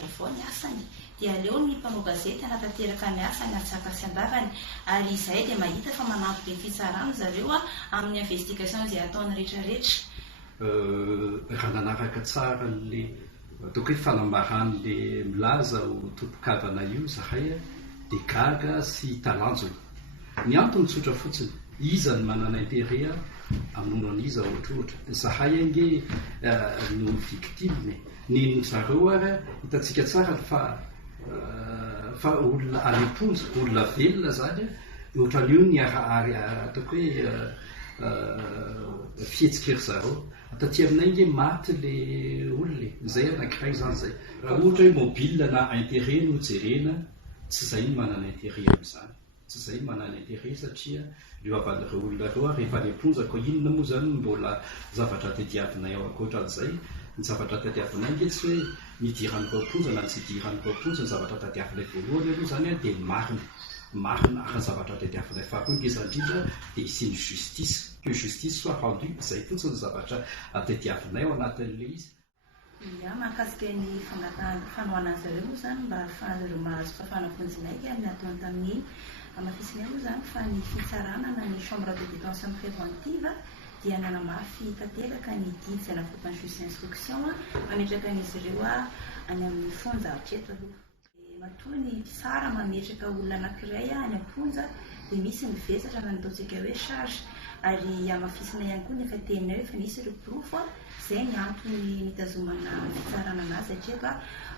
vaovao ny asany dia aleo ny mpanao gazety anatanteraka ny asany atsaka sy andavany ary izay dia mahita fa manampy be fitsarana zareo amin'ny investigation izay ataony rehetrarehetra. Raha nanaraka tsara le ataoko hoe fanambaran'le milaza ho tompokavana io zahay dia gaga sy talanjona. Ny antony tsotra fotsiny iza ny manana intérêt amono an'iza ohatrohatra. Zahay ange no victime ny zareo ary hitantsika tsara fa olona aleponja olona velona zany ohatran'io ny ataoko hoe fihetsikery zareo. Taty aminay nge maty le olona zay anankiray zany zay. Raha ohatra hoe mobile na intérêt no jerena tsy zay ny manana intérêt amin'izany. Tsy zay manana intérêt satria reo avan'ireo olona reo rehefa leponjako inona moa zany mbola zavatra tadiavinay ao ankoatran'izay. Ny zavatra tadiavinay nge tsy hoe midirany roaponja na tsy idirany roaponja ny zavatra tadiavinay voalohany aloha zany dia marina ary zavatra tadiavinay faharoa ngeza indrindra dia isiny justice que justice soit rendue. Zay fotsiny zavatra tadiavinay ao anatin'le izy. Ya mahakasika ny fanohanana zareo moa zany mba ahafahan'ireo mahazo fahafanam-ponjinaika amin'ny ataony tamin'iny amafisiny moa zany fa ny fitsarana na ny chambre de détention préventive dia nanamafy tanteraka ny didy izay navoaka ny juge d'instruction mametraka an'izy ireo any amin'ny fonja hatreto aloha. Matoa ny tsara mametraka olona anankiray any am-ponja dia misy mivesatra na nataontsika hoe charge ary amafisina ihany koa nefa teninay efa nisy ireo proof izay ny antony nitazomana fitsarana anazy hatreto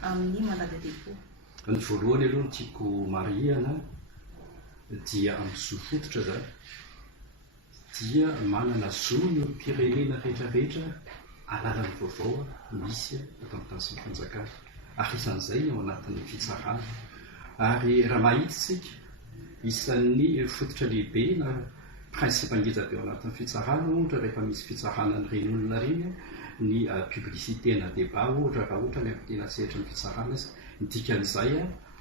amin'ny mandat de dépôt. Ny voalohany aloha ny tiako marihana dia amin'ny zo fototra zany dia manana zo ny pirenena rehetrarehetra alalany vaovao misy eto amin'ny tany sy ny fanjakana ary isan'izay ao anatin'ny fitsarana. Ary raha mahitsitsika isan'ny fototra lehibe na principe angeza-be ao anatin'ny fitsarana ohatra rehefa misy fitsarana nyreny olona reny ny publicité na débat ohatra raha ohatra ny ampitena sehatra ny fitsarana izy nidikan'izay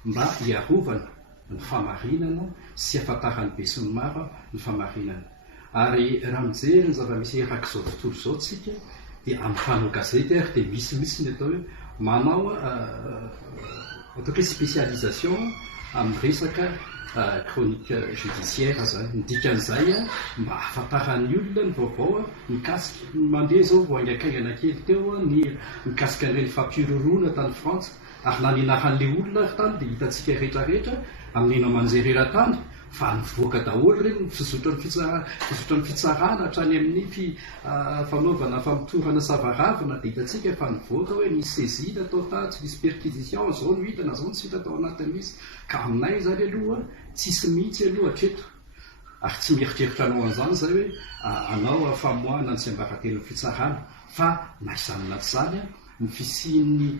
mba hiarovana ny famarinana sy afantarany be sy ny maro ny famarinana. Ary raha mijery ny zava-misy erak'izao tontolo izao tsika dia amin'ny mpanao gazety ary dia misy ny atao hoe manao ataoko hoe spécialisation amin'ny resaka chronique judiciaire zany. Nidikan'izay mba ahafantaran'ny olona ny vaovao mikasika mandeha zao voaingaikaingana kely teo ny mikasika an'ireny fampiroroana tany Frantsa ary naninaran'le olona ary tany dia hitantsika rehetrarehetra amin'ino manjereran-tany fa nivoaka daholo reny fisotran'ny fitsarana hatrany amin'ny fanaovana famitorana savaravina dia hitantsika fa nivoaka hoe nisy saisine atao tatsy nisy perquisition zao no hitana zao tsy hita tao anatin'izy ka aminay zany aloha tsisy mihitsy aloha hatreto ary tsy mieritreritra anao an'izany zay hoe anao famoahana ny tsy ambaraten'ny fitsarana fa naizanona tsy zany ny fisian'ny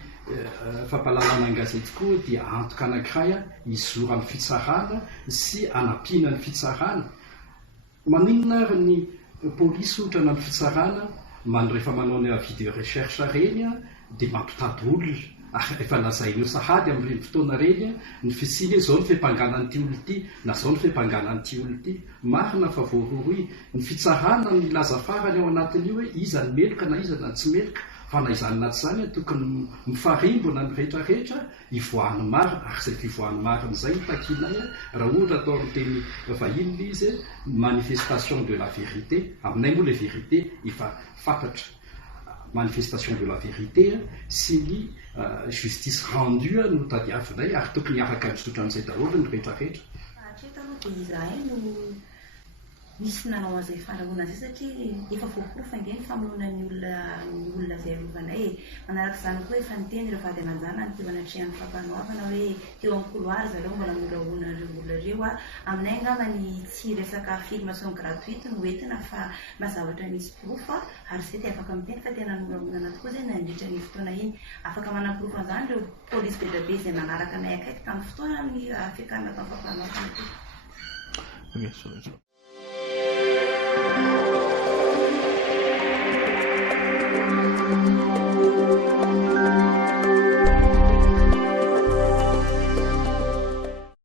fampalalana ny gazety koa dia antoka anankiray izoran'ny fitsarana sy anampiana ny fitsarana. Maninona ary ny polisy ohatra na ny fitsarana rehefa manao ny video recherche reny dia mampitady olona ary efa lazain'io sahady amin'ireny fotoana reny ny fisiany hoe zao ny fempanganan'ity olona ity na zao ny fempanganan'ity olona ity. Marina fa voaroroy ny fitsarana ny laza farany ao anatin'io hoe iza ny meloka na iza na tsy meloka fa na izany na tsy zany tokony mifarimbona ny rehetrarehetra ivoahany marina ary izay fivoahany marina izay takinay raha ohatra atao amin'ny teny vahiny izy manifestation de la vérité. Aminay moa le vérité efa fantatra manifestation de la vérité sy ny justice rendue no tadiavinay ary tokony afaka misotra amin'izay daholo ny rehetrarehetra. Hatreto aloha dia izahay no misy nanao an'izay fandrahoana izay satria efa voaporofo ange ny famonoana ny olona izay arovanay manaraka izany koa efa niteny ireo vady aman-jana ny teo anatrehan'ny fampanoavana hoe teo amin'ny couloir zareo mbola morahoana ireo olona ireo aminay angamba ny tsy resaka filmation gratuite no entina fa mazavatra misy porofo ary izay dia afaka miteny fa tena norahoana tokoa izay nandritra ny fotoana iny afaka manaporofo an'izany ireo polisy be dia be izay nanaraka anay akaiky tamin'ny fotoana ny fiakarana tamin'ny fampanoavana.